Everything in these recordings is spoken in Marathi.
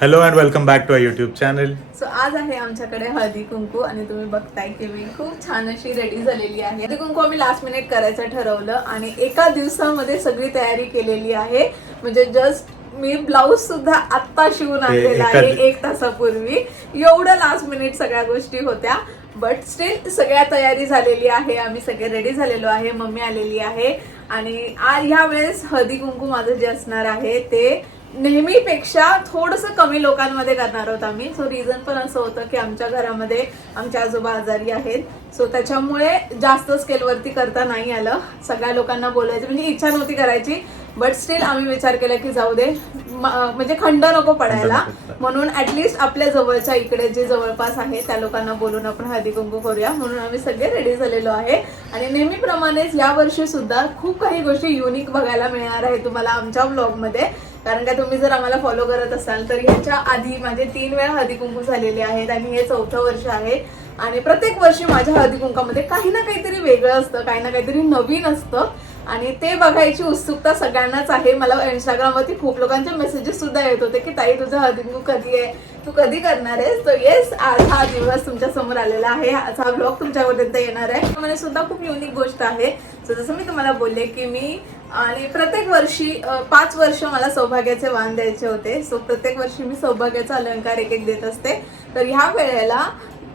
Hello and welcome back to a YouTube channel. So आज आहे आमच्याकडे हळदी कुंकू आणि तुम्ही बघताय की मी खूप छान अशी रेडी झालेली आहे. हळदी कुंकू आम्ही लास्ट मिनिट करायचं ठरवलं आणि एका दिवसामध्ये सगळी तयारी केलेली आहे. म्हणजे जस्ट मी ब्लाऊज सुद्धा आत्ता शिवून आणलेला आहे 1 तासापूर्वी. एवढं लास्ट मिनिट सगळ्या गोष्टी होत्या, बट स्टील सगळ्या तयारी झालेली आहे. आम्ही सगळे रेडी झालेलो आहे. मम्मी आलेली आहे आणि ह्या वेळेस हळदी कुंकू माझं जे असणार आहे ते नेहमीपेक्षा थोडंसं कमी लोकांमध्ये करणार आहोत आम्ही. सो रिझन पण असं होतं की आमच्या घरामध्ये आमचे आजोबा आजारी आहेत. सो त्याच्यामुळे जास्त स्केलवरती करता नाही आलं. सगळ्या लोकांना बोलायचं म्हणजे इच्छा नव्हती करायची, बट स्टील आम्ही विचार केला की जाऊ दे, म्हणजे खंड नको पडायला, म्हणून ऍटलिस्ट आपल्या जवळच्या इकडे जे जवळपास आहे त्या लोकांना बोलून आपण हळदी कुंकू करूया. म्हणून आम्ही सगळे रेडी झालेलो आहे आणि नेहमीप्रमाणेच या वर्षी सुद्धा खूप काही गोष्टी युनिक बघायला मिळणार आहे तुम्हाला आमच्या ब्लॉगमध्ये. कारण का तुम्ही जर आम्हाला फॉलो करत असाल तर ह्याच्या आधी माझे 3 वेळा हळदी कुंकू झालेले आहेत आणि हे 4थं वर्ष आहे. आणि प्रत्येक वर्षी माझ्या हळदी कुंकामध्ये काही ना काहीतरी वेगळं असतं, काही ना काहीतरी नवीन असतं आणि ते बघायची उत्सुकता सगळ्यांनाच आहे. मला इंस्टाग्रामवरती खूप लोकांचे मेसेजेस सुद्धा येत होते की ताई तुझं हळदी कुंकू कधी आहे, तू कधी करणार आहेस. तर येस, आज हा दिवस तुमच्या समोर आलेला आहे. आज हा ब्लॉग तुमच्यापर्यंत येणार आहे. मला सुद्धा खूप युनिक गोष्ट आहे. सो जसं मी तुम्हाला बोलले की मी आणि प्रत्येक वर्षी 5 वर्ष मला सौभाग्याचे वाण द्यायचे होते. सो प्रत्येक वर्षी मी सौभाग्याचा अलंकार एक देत असते. तर ह्या वेळेला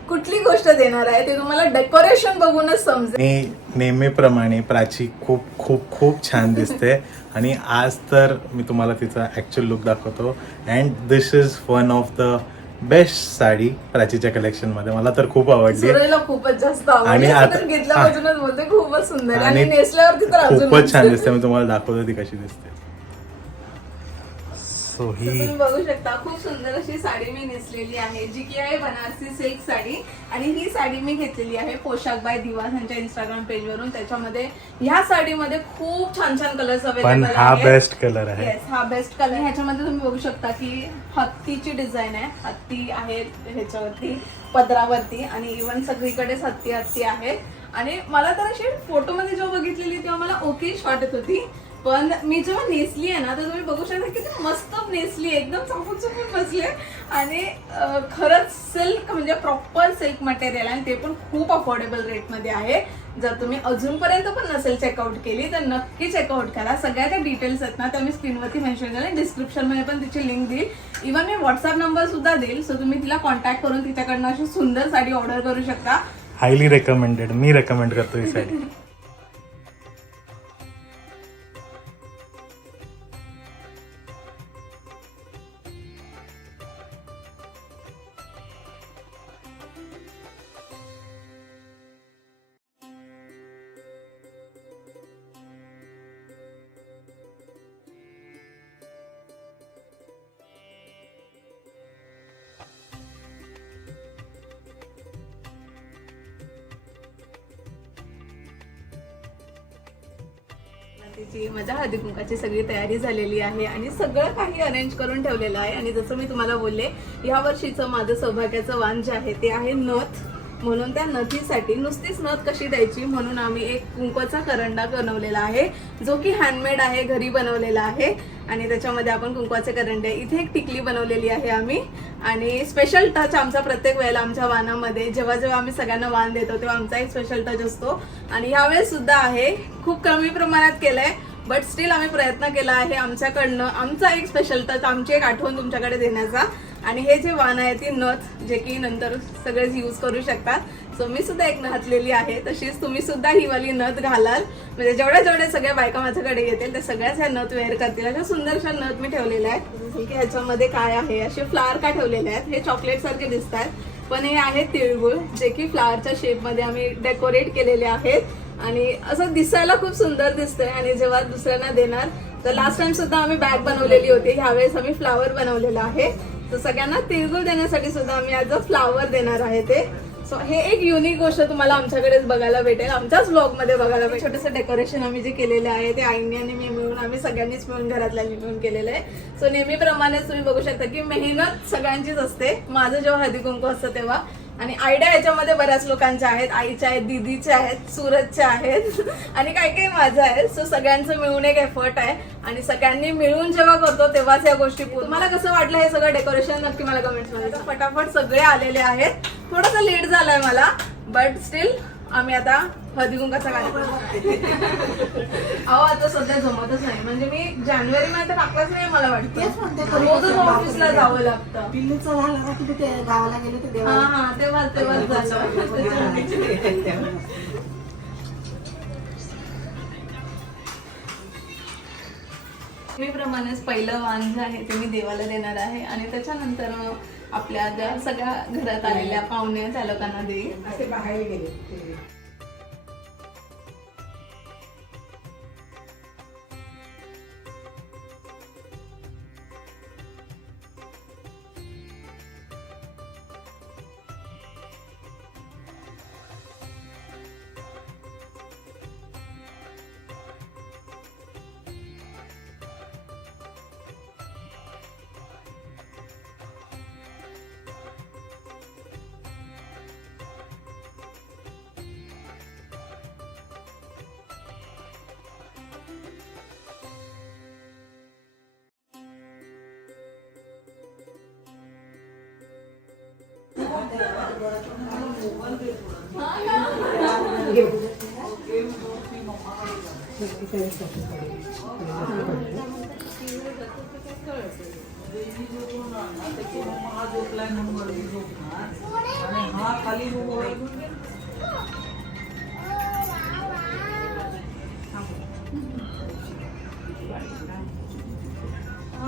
कुठली गोष्ट देणार आहे ते तुम्हाला डेकोरेशन बघूनच समजेल. नेहमीप्रमाणे प्राची खूप खूप खूप छान दिसते आणि आज तर मी तुम्हाला तिचा ऍक्च्युअल लुक दाखवतो. And this is one of the best sari प्राचीच्या कलेक्शन मध्ये. मला तर खूप आवडली. सुरेला खूपच जास्त आवडली. घेतल्यापासूनच बोलते खूपच सुंदर आणि नेसल्यावरती तर खूपच छान दिसते. मी तुम्हाला दाखवतो ती कशी दिसते. सो ही तुम्ही बघू शकता खूप सुंदर अशी साडी मी नेसलेली आहे, जी की आहे बनारसी सिल्क साडी. आणि ही साडी मी घेतलेली आहे पोशाख बाय दिवास यांच्या इंस्टाग्राम पेज वरून. त्याच्यामध्ये ह्या साडीमध्ये खूप छान छान कलर्स अवेलेबल आहेत. हा बेस्ट कलर आहे. येस, हा बेस्ट कलर. ह्याच्यामध्ये तुम्ही बघू शकता की हत्तीची डिझाईन आहे. हत्ती आहे ह्याच्यावरती पदरावरती आणि इव्हन सगळीकडेच हत्ती हत्ती आहे. आणि मला तर अशी फोटोमध्ये जेव्हा बघितलेली तेव्हा मला ओकेच वाटत होती, पण मी जेव्हा नेसली आहे ना तर तुम्ही बघू शकता की ती मस्त नेसली, एकदम चापून चुपून बसले. आणि खरंच सिल्क म्हणजे प्रॉपर सिल्क मटेरियल आहे. ते पण खूप अफोर्डेबल रेटमध्ये आहे. जर तुम्ही अजूनपर्यंत पण नसेल चेकआउट केली तर नक्की चेकआउट करा. सगळ्या ज्या डिटेल्स आहेत ना त्या मी स्क्रीनवरती मेन्शन केले, डिस्क्रिप्शनमध्ये पण तिची लिंक देईल. इव्हन मी व्हॉट्सअप नंबर सुद्धा देईल. सो तुम्ही तिला कॉन्टॅक्ट करून तिच्याकडनं अशी सुंदर साडी ऑर्डर करू शकता. Highly recommended. मी रेकमेंड करतो ही साडी. तिची माझ्या हळदी कुंकाची सगळी तयारी झालेली आहे आणि सगळं काही अरेंज करून ठेवलेलं आहे. आणि जसं मी तुम्हाला बोलले, या वर्षीचं माझं सौभाग्याचं वाण जे आहे ते आहे नथ. म्हणून त्या नथीसाठी नुसतीच नथ कशी द्यायची म्हणून आम्ही एक कुंकवाचा करंडा बनवलेला आहे, जो की हँडमेड आहे, घरी बनवलेला आहे. आणि त्याच्यामध्ये आपण कुंकवाचे करंडे, इथे एक टिकली बनवलेली आहे आम्ही. आणि स्पेशल टच आमचा प्रत्येक वेळेला आमच्या वाणामध्ये जेव्हा जेव्हा आम्ही सगळ्यांना वाण देतो तेव्हा आमचा एक स्पेशल टच असतो. आणि यावेळेस सुद्धा आहे, खूप कमी प्रमाणात केलंय, बट स्टील आम्ही प्रयत्न केला आहे आमच्याकडनं आमचा एक स्पेशल टच, आमची एक आठवण तुमच्याकडे देण्याचा. आणि हे जे वाण आहे ती नथ, जे की नंतर सगळेच यूज करू शकतात. सो मी सुद्धा एक घातलेली आहे, तशीच तुम्ही सुद्धा ही वाली नथ घालाल. म्हणजे जेवढ्या सगळ्या बायका माझ्याकडे येतील त्या सगळ्याच ह्या नथ वेअर करतील. अशा सुंदरशा नथ मी ठेवलेल्या आहेत. की ह्याच्यामध्ये काय आहे, असे फ्लावर का ठेवलेले आहेत. हे चॉकलेट सारखे दिसत आहेत, पण हे आहेत तिळगुळ, जे की फ्लावरच्या शेपमध्ये आम्ही डेकोरेट केलेले आहेत. आणि असं दिसायला खूप सुंदर दिसतंय. आणि जेव्हा दुसऱ्यांना देणार तर लास्ट टाइम सुद्धा आम्ही बॅग बनवलेली होती, ह्यावेळेस आम्ही फ्लावर बनवलेला आहे. तर सगळ्यांना तिळगुळ देण्यासाठी सुद्धा आम्ही आज फ्लावर देणार आहे ते. सो हे एक युनिक गोष्ट तुम्हाला आमच्याकडेच बघायला भेटेल, आमच्याच ब्लॉगमध्ये बघायला भेटेल. छोटंसं डेकोरेशन आम्ही जे केलेलं आहे ते आईने आणि मी मिळून, आम्ही सगळ्यांनीच मिळून, घरातल्यांनी मिळून केलेलं आहे. सो नेहमीप्रमाणेच तुम्ही बघू शकता की मेहनत सगळ्यांचीच असते. माझं जेव्हा हळदी कुंकू असतं तेव्हा आणि आयडिया याच्यामध्ये बऱ्याच लोकांच्या आहेत, आईच्या आहेत, दीदीच्या आहेत, सूरजच्या आहेत आणि काही काही माझं आहे. सो सगळ्यांचं मिळून एक एफर्ट आहे आणि सगळ्यांनी मिळून जेव्हा करतो तेव्हाच या गोष्टी. तुम्हाला कसं वाटलं हे सगळं डेकोरेशन नक्की मला कमेंट्स मध्ये. फटाफट सगळे आलेले आहेत. थोडासा लेट झालाय मला, बट स्टील आम्ही आता हळदी कुंकाचा कार्यक्रम अहो आता सध्या जमतच नाही. म्हणजे मी जानेवारी मध्ये तर टाकलाच नाही मला वाटतं. रोजच ऑफिसला जावं लागतं. पिल्लूचा झाला ना की ते गावाला गेले तर हा हा तेव्हाच झालं. नेहमीप्रमाणेच पहिलं वाण जे आहे ते मी देवाला देणार आहे आणि त्याच्यानंतर आपल्या ज्या सगळ्या घरात आलेल्या पाहुण्या त्या लोकांना देईल. असे बाहेर गेले.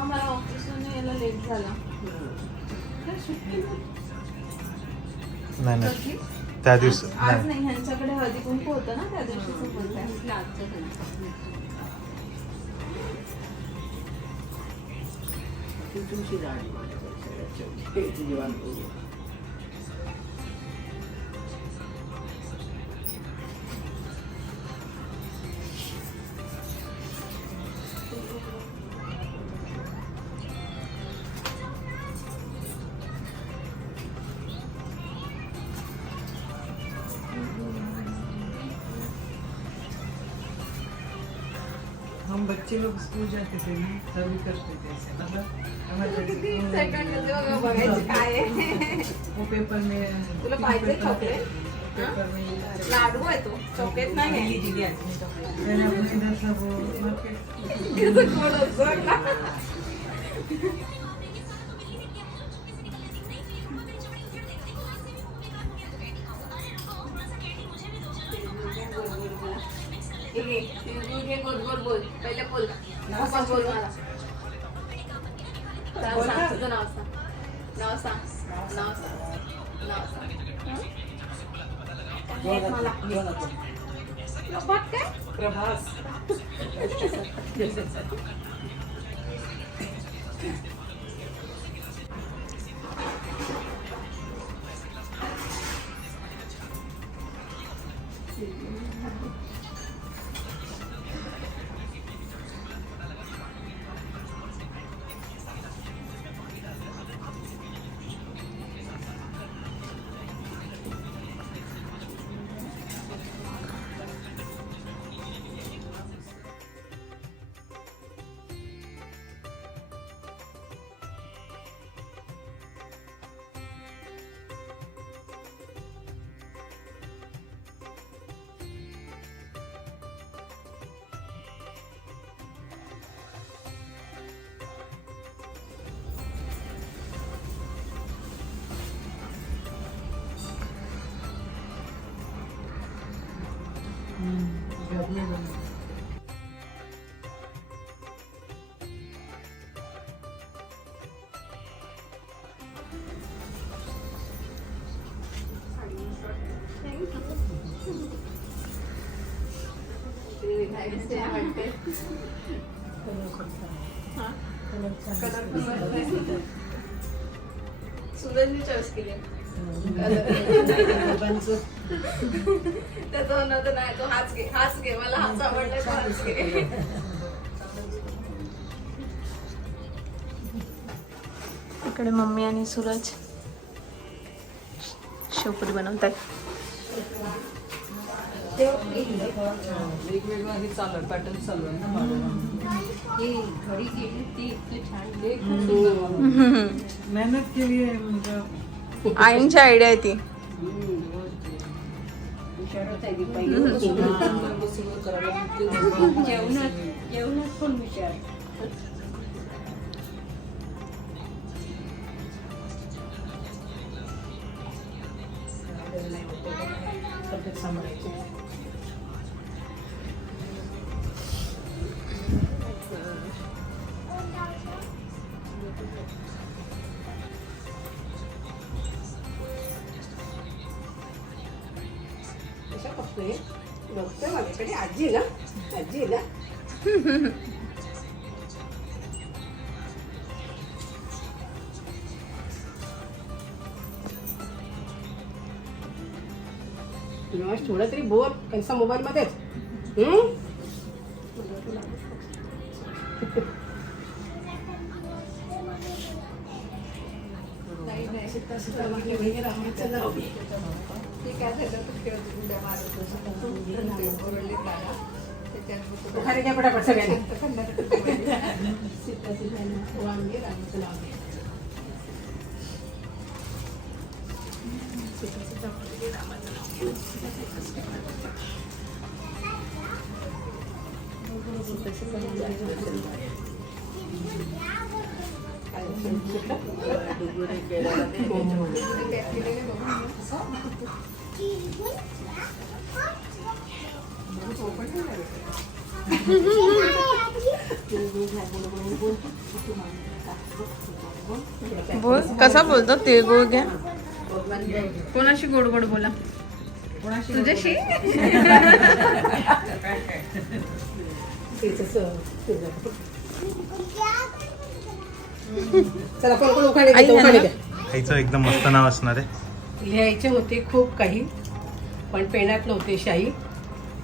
मला ऑफिसला यायला लेट झाला. नाही त्या दिवशी आज नाही, ह्यांच्याकडे हळदी कुंकू होतं ना त्या दिवशीच बोलताय. हम बच्चे लोग स्कूल जाते थे ना तभी करते थे ऐसे. किती सेकंड होते बघा, बघायचं काय आहे. वो पेपर में तुला पाहिजे चॉकलेट? पेपर में लाडू आहे तो, चॉकलेट नाही आहे. मैंने अपने इधर से वो मार्केट किती गोड होतं ना. गोल गोल बोल, पहिले बोल. नाव बोल मला. सांग तुझं नाव सांग. नाव सांग. नाव सांग. नाव सांग. मला काय प्रभास. सुंदरनी चॉईस केली. त्याचं म्हणणं नाही, तो हाच घे, हाच घे, मला हाच आवडला, तो हाच घे. इकडे मम्मी आणि सूरज शेवपुरी बनवतात. वेगवेगळं हे चालू आहे, पॅटर्न चालू आहे ना मेहनत केली आहे म्हणजे आईंची आयडिया आहे ती. जेवणात पण हुशार. कशा बघतोय बघतोय माझ्याकडे. आजी आहे ना, आजी आहे ना. आज थोडं तरी बोल त्यांचा मोबाईल मध्येच. खाली घ्या पटापट सगळ्यांनी. वांगे रामाचं नाव घे. बोल कसा बोलतो तिळगुळ घ्या. कोणाशी गोड गोड बोला. तुझ्याशी. चला कोण कोण उखाणे घेतो, उखाणे घ्या. आईचं एकदम मस्त नाव असणार आहे. लिहायचे होते खूप काही पण पेनात नव्हते शाही.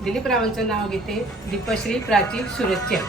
दिलीप रावांचं नाव घेते. दीपश्री प्राची सुरतची आई.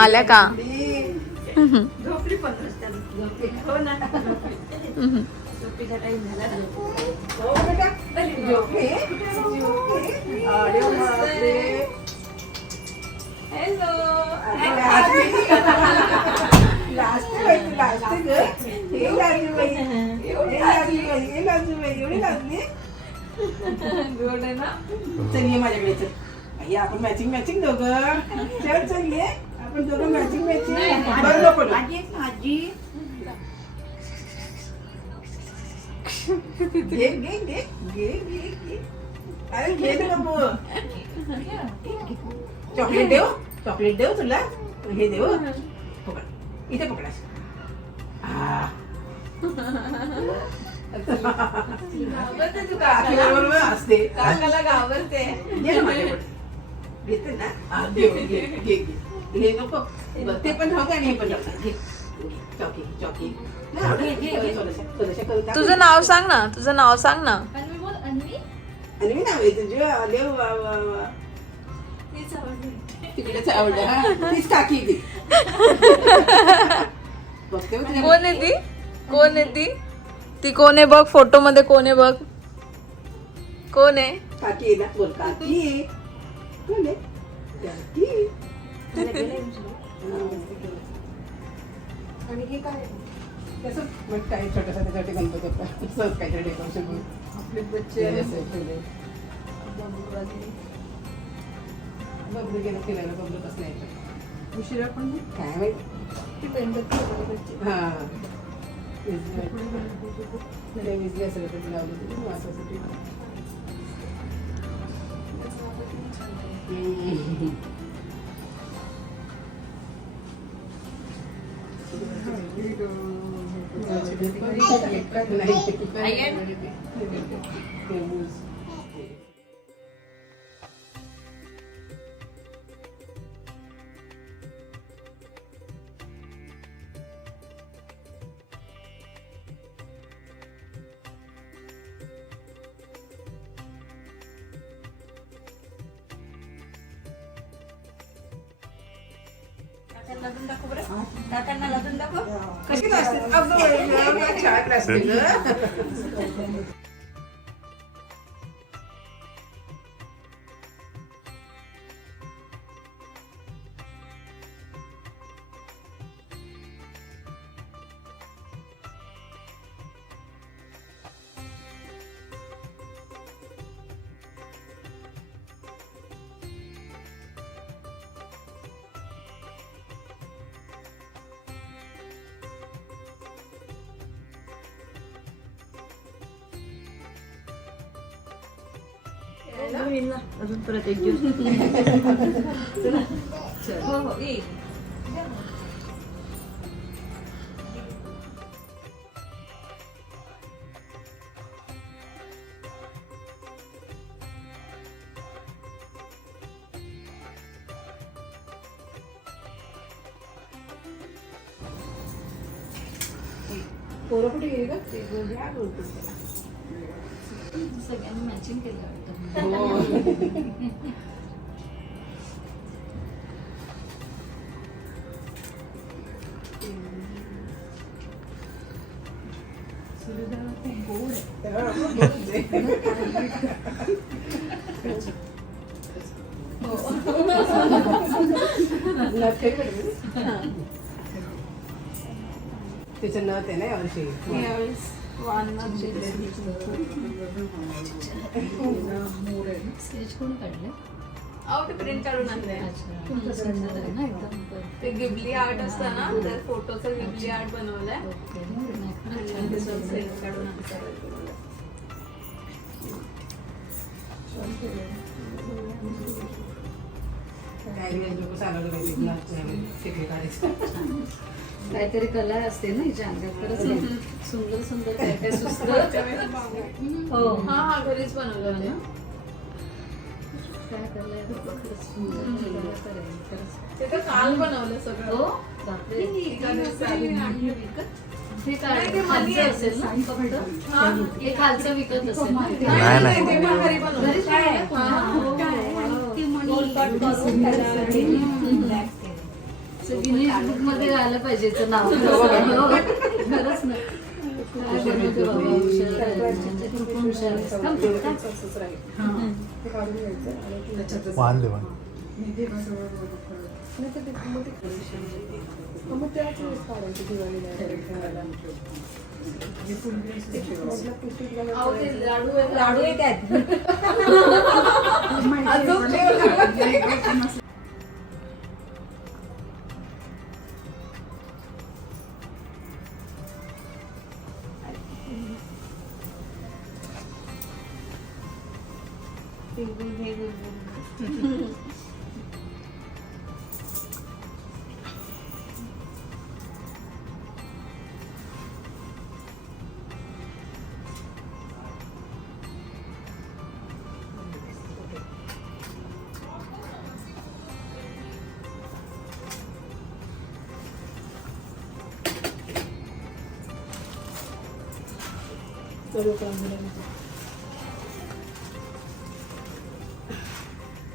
आल्या का. झोपली पण रस्त्यात. हो ना. झोपीचा टाइम झाला ना. हो बेटा. झोपली? झोपली? अरे बापरे. हॅलो. लाजते ग. हे लाजूबाई. हे लाजूबाई. एवढी लाजली? गोड आहे ना. चल ये माझ्याकडे चल. आई, आपण मॅचिंग मॅचिंग दोघं. चल चल ये. आपण दोघं मॅचिंग मॅचिंग. बरं नको. आजी एक ना, आजी. घे घे घे घे घे घे. अरे घे ना बाबू. चॉकलेट देऊ. चॉकलेट देऊ तुला. हे देऊ. पकड. इथे पकडास. घाबरते तू बरोबर असते. काकाला घाबरते. दे ना माझ्याकडे. देते ना. घे घे घे घे. हे नको. ते पण राहू दे आणि हे पण राहू दे. घे. चॉकी चॉकी. घे घे घे. थोडंसं करू. तुझं नाव सांग ना. तुझं नाव सांग ना. आणि मी नाव आहे तुझे. आले वा वा वा. तिकडेच आवडलं. तीच काकी ती. बघते हो तुझ्या- कोण आहे ती? कोण आहे ती? ती कोण आहे बघ, फोटो मध्ये कोण आहे बघ. कोण आहे? काकी आहे ना, बोल काकी आहे. कोण आहे? काकी. आणि हे काय त्याचं मग काय छोटासा त्याच्यासाठी गणपती आपला सहज काहीतरी डेकोरेशन करून आपले बच्चे बबलू गेलं फिरायला, बबलू कसं यायचं उशिरा पण काय माहिती. हा विजली असेल तर ती लावली होती ना वासासाठी. काकांना लाजून दाखव. कशी असते अगं छान असते ग. अजून परत एक दिवस. हो हो ये. पोरं कुठे गेली ग? ते घ्या बोलतेस त्याला. सगळ्यांनी मॅचिंग केलं वाटतं. त्याचं नथ आहे ना यावर्षी. यावेळेस वाहनात स्केच कोण काढलं? अहो ते प्रिंट काढून आणलंय. ते गिबली आर्ट असतं ना, त्या फोटोचं गिबली आर्ट बनवलंय आणि त्याच्यावर सेल्स काढून आणलंय. लोक चालवलं पाहिजे शिकले काढायचं. काहीतरी कला असते ना हिच्या अंगात. खरंच सुंदर सुंदर काय काय सुचतं. हो हा हा घरीच बनवलं ते. काय करलंय खरंच सुंदर कला करेल खरंच. ते तर काल बनवलं सगळं. हो बापरे. एका दिवसात. हे काय खालचं असेल ना फक्त? हे खालचं विकत असेल ना? नाही, नाही. ते पण घरी बनवलं. घरीच काय? गिनीज बुक मध्ये राहिलं पाहिजे याचं नाव. खरंच ना. काय बनवते बाबा, हुशार आहे. खूप हुशार आहेस. वाहन दे वाहन. अहो, ते लाडू येतात. अजून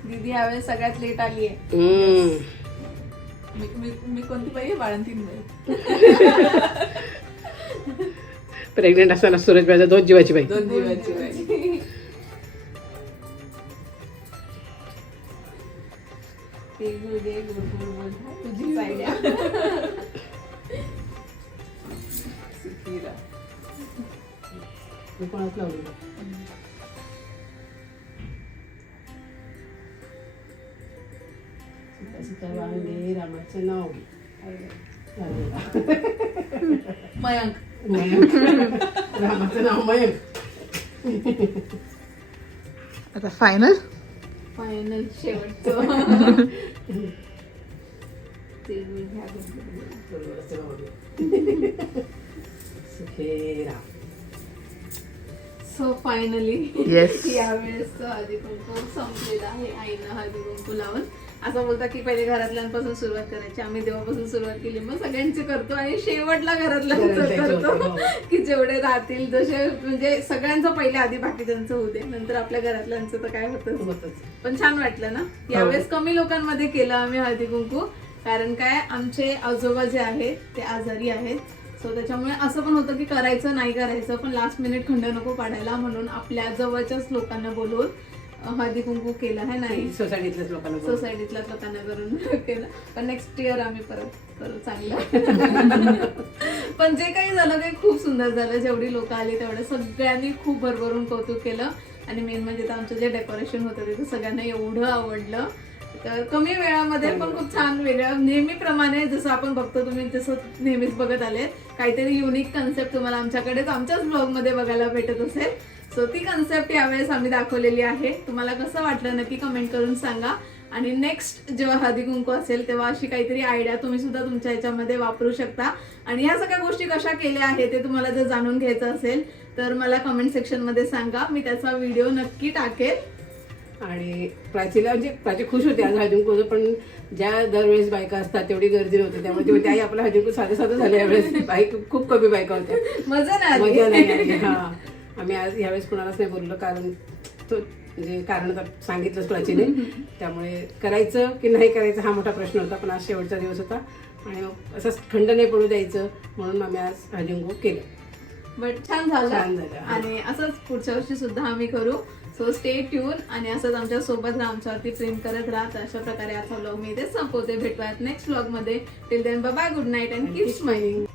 दीदी यावेळेस सगळ्यात लेट आली आहे. मी कोणती बाई आहे? बाळंतीण बाई. प्रेग्नेंट असताना सूरजबाईचा 2 जीवाची बाई. 2 जीवाची बाई. ते गुडे गुड गुड गुड. तुझी आयडिया. मी कोणाच लावली सीता सीता वांगे रामाचं नाव मयंक. रामाचं नाव मयंक. आता फायनल शेवटचं. तिळगुळ घ्या सुखेरा. So finally Yes. यावेळेस हळदी कुंकू संपलेला आहे. आईनं हळदी कुंकू लावून असं बोलतात की पहिले घरातल्यांपासून सुरुवात करायची. आम्ही देवापासून सुरुवात केली, मग सगळ्यांची करतो आणि शेवटला घरातल्यांचं करतो की जेवढे राहतील जसे म्हणजे सगळ्यांचं पहिले आधी बाकीच्यांचं होऊ दे, नंतर आपल्या घरातल्यांचं तर काय होतच. पण छान वाटलं ना यावेळेस. कमी लोकांमध्ये केलं आम्ही हळदी कुंकू, कारण काय आमचे आजोबा जे आहेत ते आजारी आहेत. सो त्याच्यामुळे असं पण होतं की करायचं नाही करायचं, पण लास्ट मिनिट खंड नको पाडायला म्हणून आपल्या जवळच्याच लोकांना बोलवून हळदी कुंकू केलं आहे. नाही सोसायटीतल्याच लोकांना बोलवून. सोसायटीतल्याच लोकांना करून केलं. पण नेक्स्ट इयर आम्ही परत करू चांगलं. पण जे काही झालं काही खूप सुंदर झालं. जेवढी लोक आली तेवढं सगळ्यांनी खूप भरभरून कौतुक केलं आणि मेन म्हणजे आमचं जे डेकोरेशन होतं ते सगळ्यांना एवढं आवडलं. तर कमी वेळामध्ये पण खूप छान वेगळं नेहमीप्रमाणे जसं आपण बघतो, तुम्ही तसं नेहमीच बघत आले, काहीतरी युनिक कन्सेप्ट तुम्हाला आमच्याकडेच आमच्याच ब्लॉगमध्ये बघायला भेटत असेल. सो ती कन्सेप्ट यावेळेस आम्ही दाखवलेली आहे. तुम्हाला कसं वाटलं नक्की कमेंट करून सांगा. आणि नेक्स्ट जेव्हा हळदी कुंकू असेल तेव्हा अशी काहीतरी आयडिया तुम्ही सुद्धा तुमच्या ह्याच्यामध्ये वापरू शकता. आणि ह्या सगळ्या गोष्टी कशा केल्या आहेत ते तुम्हाला जर जाणून घ्यायचं असेल तर मला कमेंट सेक्शनमध्ये सांगा, मी त्याचा व्हिडिओ नक्की टाकेल. आणि प्राचीला म्हणजे प्राची खुश होते आज हळदी कुंकूचं, पण ज्या दरवेळेस बायका असतात तेवढी गर्दी नव्हती, त्यामुळे तेव्हा त्याही आपलं हळदी कुंकू साधं साधं झालं. यावेळेस बाईक खूप कमी बायका होत्या. मजा नाही मजा नाही आली. आली. हा आम्ही आज यावेळेस कुणालाच नाही बोललो, कारण तो म्हणजे कारण तर सांगितलंच प्राचीने. त्यामुळे करायचं की नाही करायचं हा मोठा प्रश्न होता, पण आज शेवटचा दिवस होता आणि मग असंच खंड नाही पडू द्यायचं म्हणून आम्ही आज हळदी कुंकू केलं. बट छान झालं आणि असंच पुढच्या वर्षी सुद्धा आम्ही करू. सो स्टे ट्यून आणि असंच आमच्या सोबत राहा, आमच्यावरती प्रेम करत राहा. तर अशा प्रकारे आजचा व्लॉग मी इथे संपवते. भेटूयात नेक्स्ट व्लॉग मध्ये. Till then bye, good night and keep smiling.